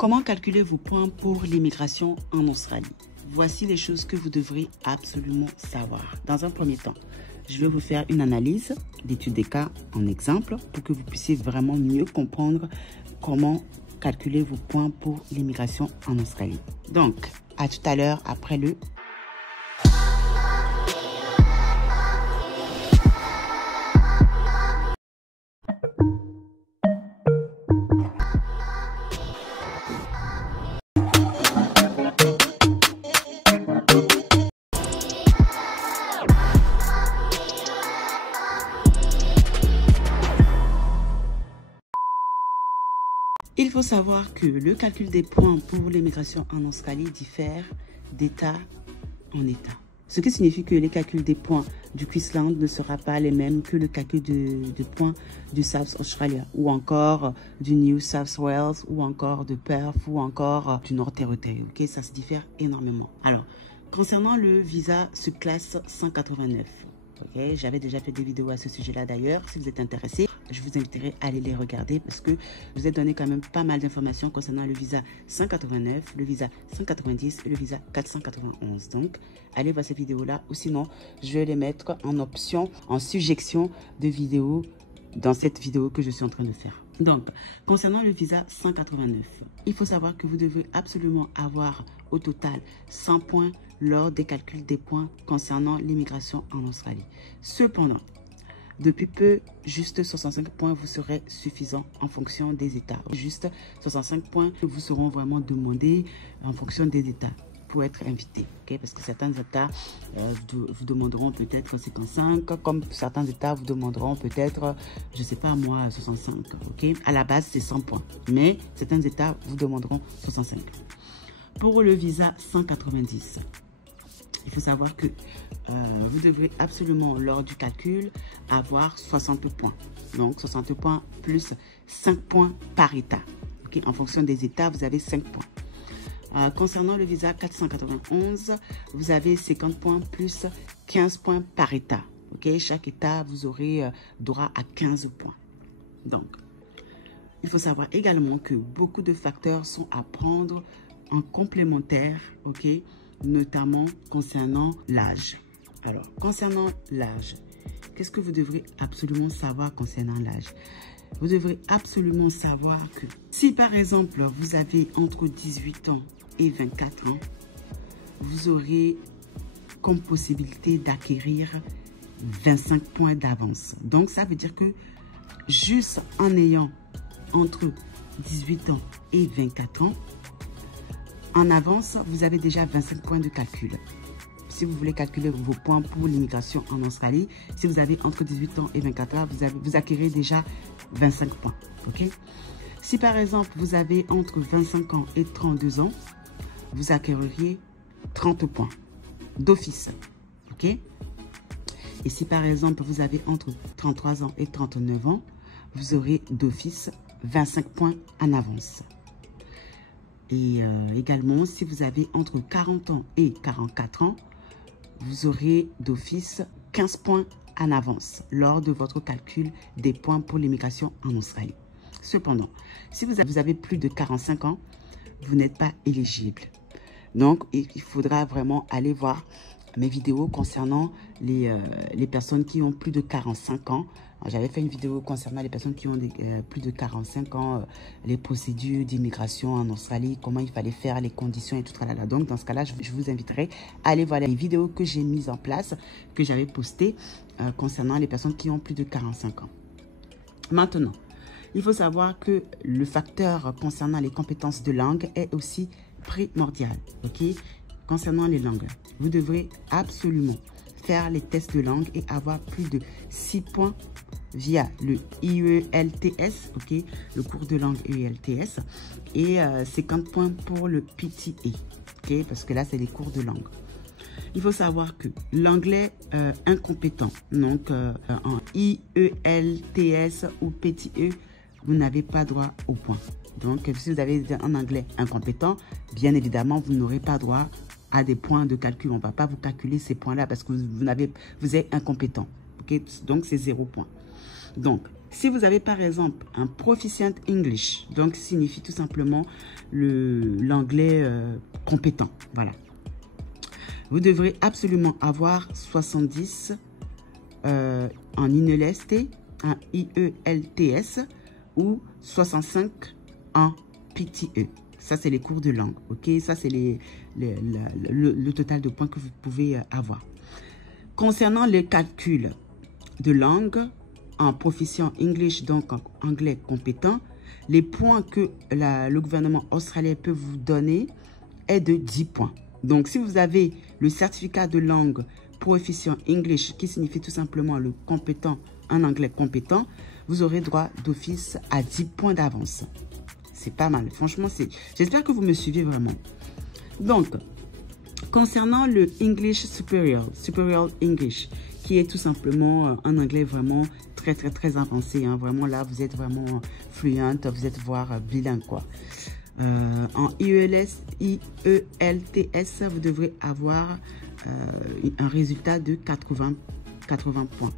Comment calculer vos points pour l'immigration en Australie? Voici les choses que vous devrez absolument savoir. Dans un premier temps, je vais vous faire une analyse d'étude des cas en exemple pour que vous puissiez vraiment mieux comprendre comment calculer vos points pour l'immigration en Australie. Donc, à tout à l'heure après le... Il faut savoir que le calcul des points pour l'immigration en Australie diffère d'État en État. Ce qui signifie que les calculs des points du Queensland ne sera pas les mêmes que le calcul de points du South Australia ou encore du New South Wales ou encore de Perth ou encore du Nord Territory. Ok, ça se diffère énormément. Alors, concernant le visa subclasse 189, ok, j'avais déjà fait des vidéos à ce sujet-là d'ailleurs. Si vous êtes intéressé, je vous inviterai à aller les regarder parce que je vous ai donné quand même pas mal d'informations concernant le visa 189, le visa 190 et le visa 491. Donc, allez voir ces vidéos-là ou sinon, je vais les mettre en option, en suggestion de vidéos dans cette vidéo que je suis en train de faire. Donc, concernant le visa 189, il faut savoir que vous devez absolument avoir au total 100 points lors des calculs des points concernant l'immigration en Australie. Cependant, depuis peu, juste 65 points vous seraient suffisants en fonction des États. Juste 65 points vous seront vraiment demandés en fonction des États pour être invité. Okay? Parce que certains États vous demanderont peut-être 55, comme certains États vous demanderont peut-être, je ne sais pas moi, 65. Okay? À la base, c'est 100 points. Mais certains États vous demanderont 65. Pour le visa 190, il faut savoir que vous devrez absolument, lors du calcul, avoir 60 points. Donc, 60 points plus 5 points par État. Okay? En fonction des États, vous avez 5 points. Concernant le visa 491, vous avez 50 points plus 15 points par État. Okay? Chaque État, vous aurez droit à 15 points. Donc, il faut savoir également que beaucoup de facteurs sont à prendre en complémentaire, ok, notamment concernant l'âge. Alors, concernant l'âge, qu'est-ce que vous devrez absolument savoir concernant l'âge? Vous devrez absolument savoir que si par exemple vous avez entre 18 ans et 24 ans, vous aurez comme possibilité d'acquérir 25 points d'avance. Donc, ça veut dire que juste en ayant entre 18 ans et 24 ans, en avance, vous avez déjà 25 points de calcul. Si vous voulez calculer vos points pour l'immigration en Australie, si vous avez entre 18 ans et 24 ans, vous acquérez déjà 25 points. Okay? Si par exemple, vous avez entre 25 ans et 32 ans, vous acquéreriez 30 points d'office. Okay? Et si par exemple, vous avez entre 33 ans et 39 ans, vous aurez d'office 25 points en avance. Et également, si vous avez entre 40 ans et 44 ans, vous aurez d'office 15 points en avance lors de votre calcul des points pour l'immigration en Australie. Cependant, si vous avez plus de 45 ans, vous n'êtes pas éligible. Donc, il faudra vraiment aller voir mes vidéos concernant les personnes qui ont plus de 45 ans. J'avais fait une vidéo concernant les personnes qui ont plus de 45 ans, les procédures d'immigration en Australie, comment il fallait faire, les conditions et tout ça. Donc, dans ce cas-là, je vous inviterai à aller voir les vidéos que j'ai mises en place, que j'avais postées concernant les personnes qui ont plus de 45 ans. Maintenant, il faut savoir que le facteur concernant les compétences de langue est aussi primordial. Okay? Concernant les langues, vous devrez absolument faire les tests de langue et avoir plus de 6 points via le IELTS, ok, le cours de langue IELTS, et 50 points pour le PTA, ok, parce que là, c'est les cours de langue. Il faut savoir que l'anglais incompétent, donc en IELTS ou PTA, vous n'avez pas droit aux points. Donc, si vous avez un anglais incompétent, bien évidemment, vous n'aurez pas droit à des points de calcul. On ne va pas vous calculer ces points-là parce que vous êtes incompétent. Okay? Donc, c'est 0 point. Donc, Si vous avez par exemple un Proficient English, donc signifie tout simplement l'anglais compétent, voilà. Vous devrez absolument avoir 70 en IELTS, un IELTS ou 65 en PTE. Ça, c'est les cours de langue, ok? Ça, c'est le total de points que vous pouvez avoir. Concernant les calculs de langue en Proficient English, donc en anglais compétent, les points que le gouvernement australien peut vous donner est de 10 points. Donc, si vous avez le certificat de langue Proficient English, qui signifie tout simplement le compétent en anglais compétent, vous aurez droit d'office à 10 points d'avance. C'est pas mal. Franchement, j'espère que vous me suivez vraiment. Donc, concernant le English Superior English, qui est tout simplement un anglais vraiment très avancé. Hein. Vraiment, là, vous êtes vraiment fluent, vous êtes voire bilingue, quoi. En IELTS, vous devrez avoir un résultat de 80 points.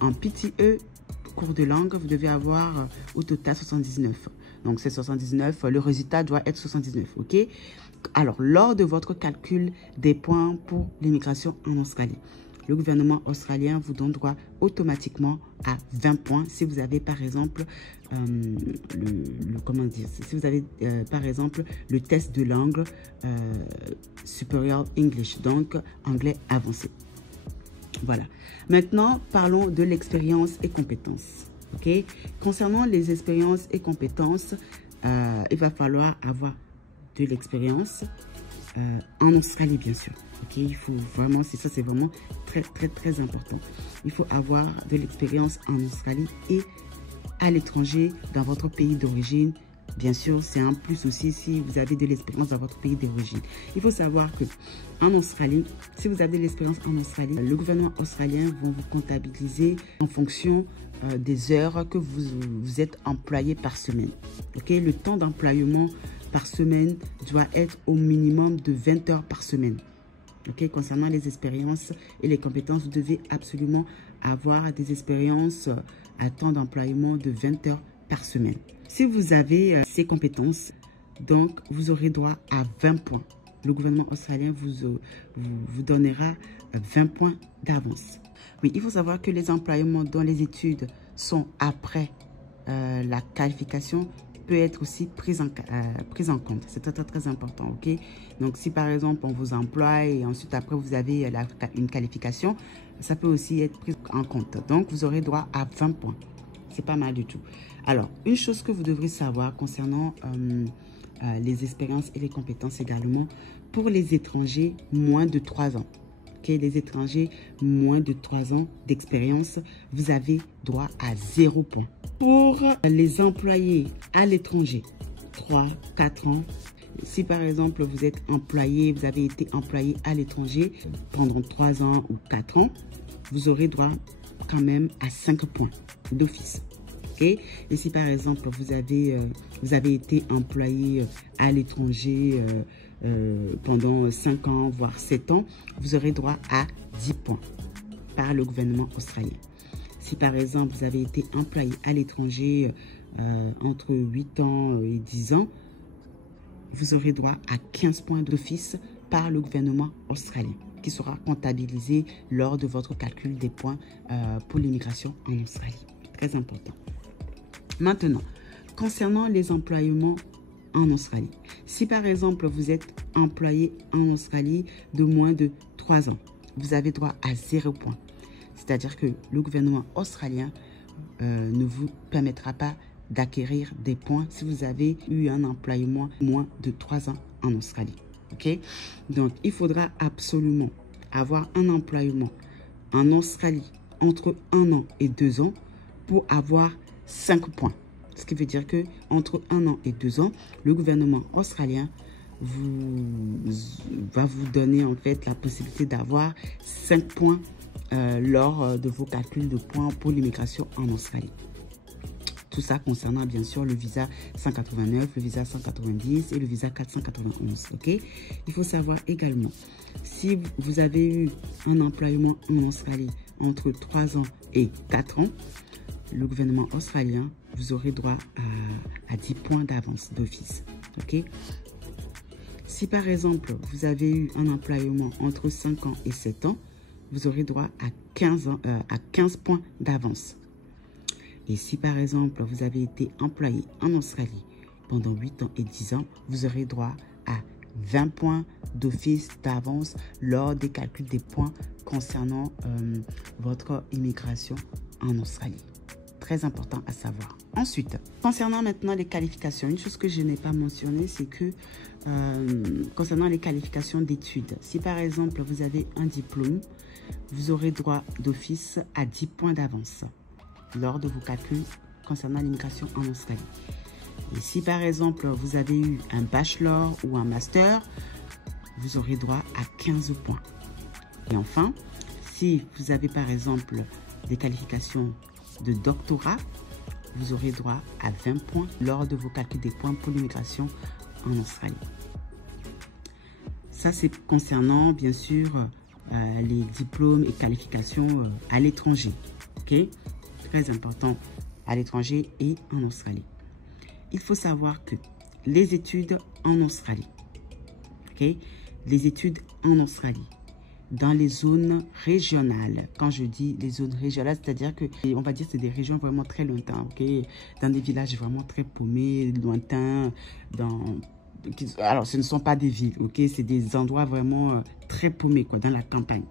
En PTE, cours de langue, vous devez avoir au total 79. Donc, c'est 79. Le résultat doit être 79, ok? Alors, lors de votre calcul des points pour l'immigration en Australie, le gouvernement australien vous donne droit automatiquement à 20 points si vous avez par exemple si vous avez par exemple le test de langue Superior English, donc anglais avancé. Voilà. Maintenant, parlons de l'expérience et compétences. Ok. Concernant les expériences et compétences, il va falloir avoir de l'expérience en Australie, bien sûr. Ok, il faut vraiment, c'est vraiment très important. Il faut avoir de l'expérience en Australie et à l'étranger, dans votre pays d'origine. Bien sûr, c'est un plus aussi si vous avez de l'expérience dans votre pays d'origine. Il faut savoir que en Australie, si vous avez de l'expérience en Australie, le gouvernement australien va vous comptabiliser en fonction des heures que vous êtes employé par semaine. Ok, le temps d'employement par semaine doit être au minimum de 20 heures par semaine. Ok, concernant les expériences et les compétences, vous devez absolument avoir des expériences à temps d'employement de 20 heures par semaine. Si vous avez ces compétences, donc vous aurez droit à 20 points. Le gouvernement australien vous donnera 20 points d'avance. Oui, il faut savoir que les employements dont les études sont après la qualification peut être aussi prise en compte. C'est très important, ok? Donc, si par exemple, on vous emploie et ensuite après, vous avez une qualification, ça peut aussi être pris en compte. Donc, vous aurez droit à 20 points. C'est pas mal du tout. Alors, une chose que vous devrez savoir concernant les expériences et les compétences également, pour les étrangers, moins de 3 ans. Okay, les étrangers, moins de 3 ans d'expérience, vous avez droit à 0 points. Pour les employés à l'étranger, 3-4 ans, si par exemple vous êtes employé, vous avez été employé à l'étranger pendant 3 ans ou 4 ans, vous aurez droit quand même à 5 points d'office. Okay? Et si par exemple vous avez été employé à l'étranger pendant 5 ans, voire 7 ans, vous aurez droit à 10 points par le gouvernement australien. Si par exemple vous avez été employé à l'étranger entre 8 ans et 10 ans, vous aurez droit à 15 points d'office par le gouvernement australien, qui sera comptabilisé lors de votre calcul des points pour l'immigration en Australie. Très important. Maintenant, concernant les employements en Australie, si par exemple vous êtes employé en Australie de moins de 3 ans, vous avez droit à 0 points. C'est-à-dire que le gouvernement australien ne vous permettra pas d'acquérir des points si vous avez eu un employement moins de 3 ans en Australie. Ok? Donc, il faudra absolument avoir un employement en Australie entre 1 an et 2 ans pour avoir 5 points. Ce qui veut dire que entre 1 an et 2 ans, le gouvernement australien va vous donner en fait la possibilité d'avoir 5 points lors de vos calculs de points pour l'immigration en Australie. Tout ça concernant bien sûr le visa 189, le visa 190 et le visa 491. Ok? Il faut savoir également, si vous avez eu un employement en Australie entre 3 ans et 4 ans, le gouvernement australien, vous aurez droit à 10 points d'avance d'office. Ok? Si par exemple, vous avez eu un employement entre 5 ans et 7 ans, vous aurez droit à 15 points d'avance. Et si par exemple, vous avez été employé en Australie pendant 8 ans et 10 ans, vous aurez droit à 20 points d'office d'avance lors des calculs des points concernant votre immigration en Australie. Très important à savoir. Ensuite, concernant maintenant les qualifications, une chose que je n'ai pas mentionnée, c'est que concernant les qualifications d'études, si par exemple vous avez un diplôme, vous aurez droit d'office à 10 points d'avance lors de vos calculs concernant l'immigration en Australie. Et si par exemple vous avez eu un bachelor ou un master, vous aurez droit à 15 points. Et enfin, si vous avez par exemple des qualifications de doctorat, vous aurez droit à 20 points lors de vos calculs des points pour l'immigration en Australie. Ça, c'est concernant, bien sûr, les diplômes et qualifications à l'étranger. Ok? Très important à l'étranger et en Australie. Il faut savoir que les études en Australie, ok? Les études en Australie, dans les zones régionales. Quand je dis les zones régionales, c'est-à-dire que, on va dire, c'est des régions vraiment très lointaines, ok? Dans des villages vraiment très paumés, lointains, alors, ce ne sont pas des villes, ok? C'est des endroits vraiment très paumés, quoi, dans la campagne.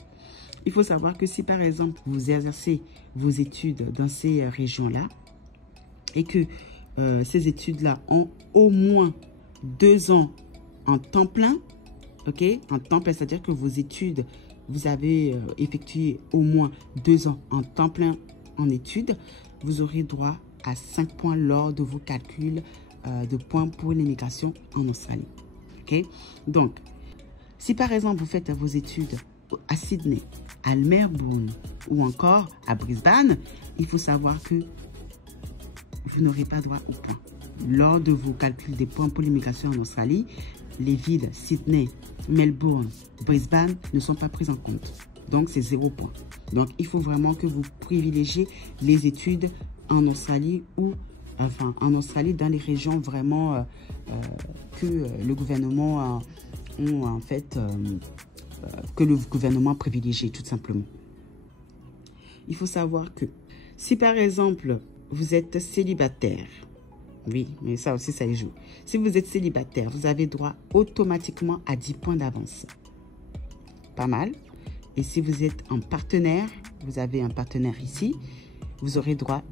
Il faut savoir que si, par exemple, vous exercez vos études dans ces régions-là et que ces études-là ont au moins 2 ans en temps plein, ok? En temps plein, c'est-à-dire que vos études, vous avez effectué au moins 2 ans en temps plein en études, vous aurez droit à 5 points lors de vos calculs de points pour l'immigration en Australie. Ok? Donc, si par exemple vous faites vos études à Sydney, à Melbourne ou encore à Brisbane, il faut savoir que vous n'aurez pas droit aux points. Lors de vos calculs des points pour l'immigration en Australie, les villes Sydney, Melbourne, Brisbane ne sont pas prises en compte. Donc, c'est 0 point. Donc, il faut vraiment que vous privilégiez les études en Australie ou enfin en Australie dans les régions vraiment que le gouvernement que le gouvernement privilégie tout simplement. Il faut savoir que si par exemple vous êtes célibataire, oui, mais ça aussi ça y joue. Si vous êtes célibataire, vous avez droit automatiquement à 10 points d'avance. Pas mal. Et si vous êtes en partenaire, vous avez un partenaire ici, vous aurez droit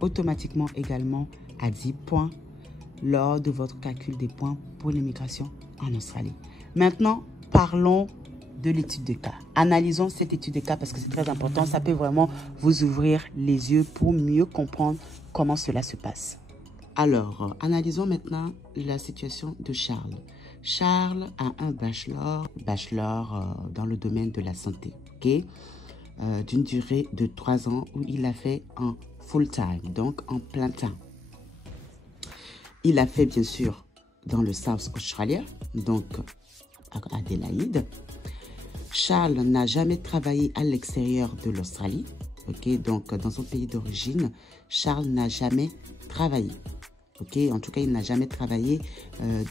automatiquement également à 10 points lors de votre calcul des points pour l'immigration en Australie. Maintenant, parlons de l'étude de cas. Analysons cette étude de cas parce que c'est très important. Ça peut vraiment vous ouvrir les yeux pour mieux comprendre comment cela se passe. Alors, analysons maintenant la situation de Charles. Charles a un bachelor dans le domaine de la santé, ok? D'une durée de 3 ans où il a fait en full time, donc en plein temps. Il a fait bien sûr dans le South Australia, donc à Adélaïde. Charles n'a jamais travaillé à l'extérieur de l'Australie, ok? Donc dans son pays d'origine, Charles n'a jamais travaillé. Ok, en tout cas, il n'a jamais travaillé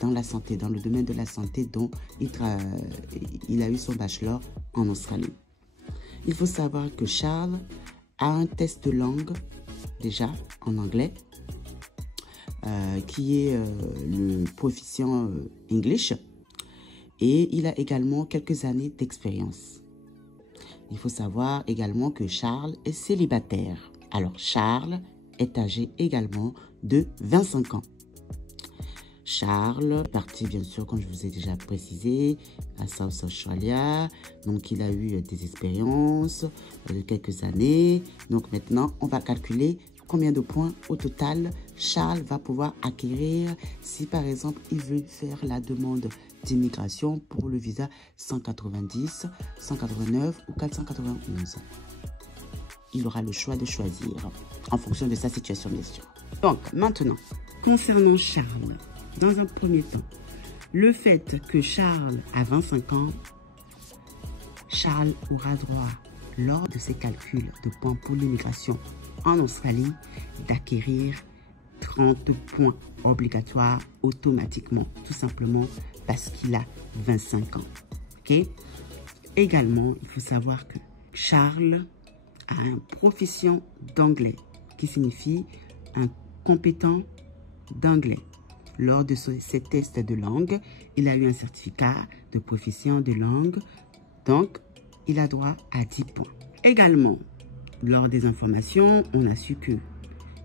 dans la santé, dans le domaine de la santé dont il a eu son bachelor en Australie. Il faut savoir que Charles a un test de langue, déjà en anglais, qui est le proficient English, et il a également quelques années d'expérience. Il faut savoir également que Charles est célibataire. Alors, Charles est âgé également de 25 ans. Charles est parti, bien sûr, comme je vous ai déjà précisé, à South Australia. Donc, il a eu des expériences de quelques années. Donc, maintenant, on va calculer combien de points au total Charles va pouvoir acquérir si, par exemple, il veut faire la demande d'immigration pour le visa 190, 189 ou 491. Il aura le choix de choisir en fonction de sa situation, bien sûr. Donc, maintenant, concernant Charles, dans un premier temps, le fait que Charles a 25 ans, Charles aura droit, lors de ses calculs de points pour l'immigration en Australie d'acquérir 30 points obligatoires automatiquement, tout simplement parce qu'il a 25 ans. Ok? Également, il faut savoir que Charles a un proficient d'anglais, qui signifie un compétent d'anglais. Lors de ces tests de langue, il a eu un certificat de proficient de langue, donc il a droit à 10 points. Également, lors des informations, on a su que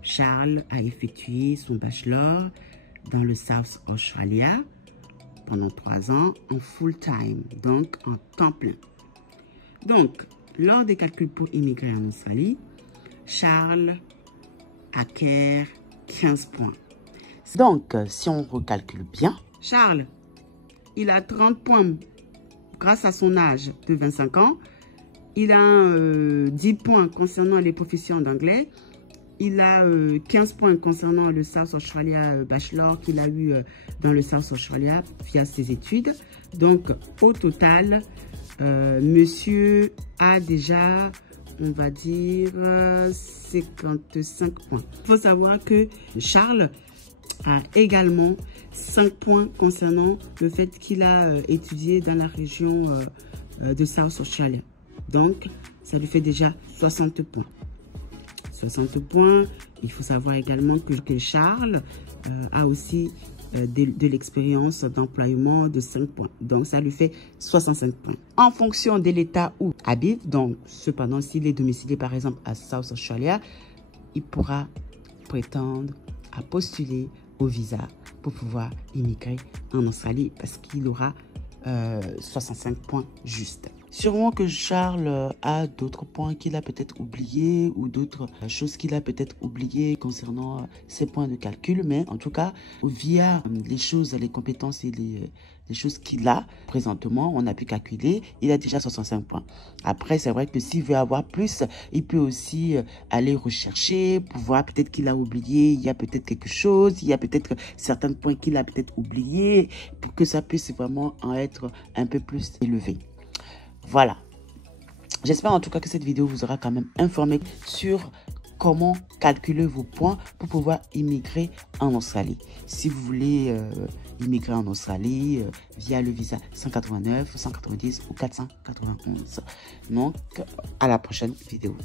Charles a effectué son bachelor dans le South Australia pendant 3 ans en full-time, donc en temps plein. Donc, lors des calculs pour immigrer en Australie, Charles acquiert 15 points. Donc, si on recalcule bien, Charles, il a 30 points grâce à son âge de 25 ans. Il a 10 points concernant les proficients d'anglais. Il a 15 points concernant le South Australia Bachelor qu'il a eu dans le South Australia via ses études. Donc, au total, monsieur a déjà, on va dire, 55 points. Il faut savoir que Charles a également 5 points concernant le fait qu'il a étudié dans la région de South Australia. Donc, ça lui fait déjà 60 points. 60 points. Il faut savoir également que Charles a aussi de l'expérience d'employement de 5 points. Donc, ça lui fait 65 points. En fonction de l'état où il habite, donc, cependant, s'il est domicilié, par exemple, à South Australia, il pourra prétendre à postuler au visa pour pouvoir immigrer en Australie parce qu'il aura 65 points juste. Sûrement que Charles a d'autres points qu'il a peut-être oubliés ou d'autres choses qu'il a peut-être oubliées concernant ses points de calcul. Mais en tout cas, via les choses, les compétences et les choses qu'il a présentement, on a pu calculer, il a déjà 65 points. Après, c'est vrai que s'il veut avoir plus, il peut aussi aller rechercher pour voir peut-être qu'il a oublié, il y a peut-être quelque chose, il y a peut-être certains points qu'il a peut-être oubliés pour que ça puisse vraiment en être un peu plus élevé. Voilà. J'espère en tout cas que cette vidéo vous aura quand même informé sur comment calculer vos points pour pouvoir immigrer en Australie. Si vous voulez immigrer en Australie via le visa 189, 190 ou 491. Donc, à la prochaine vidéo.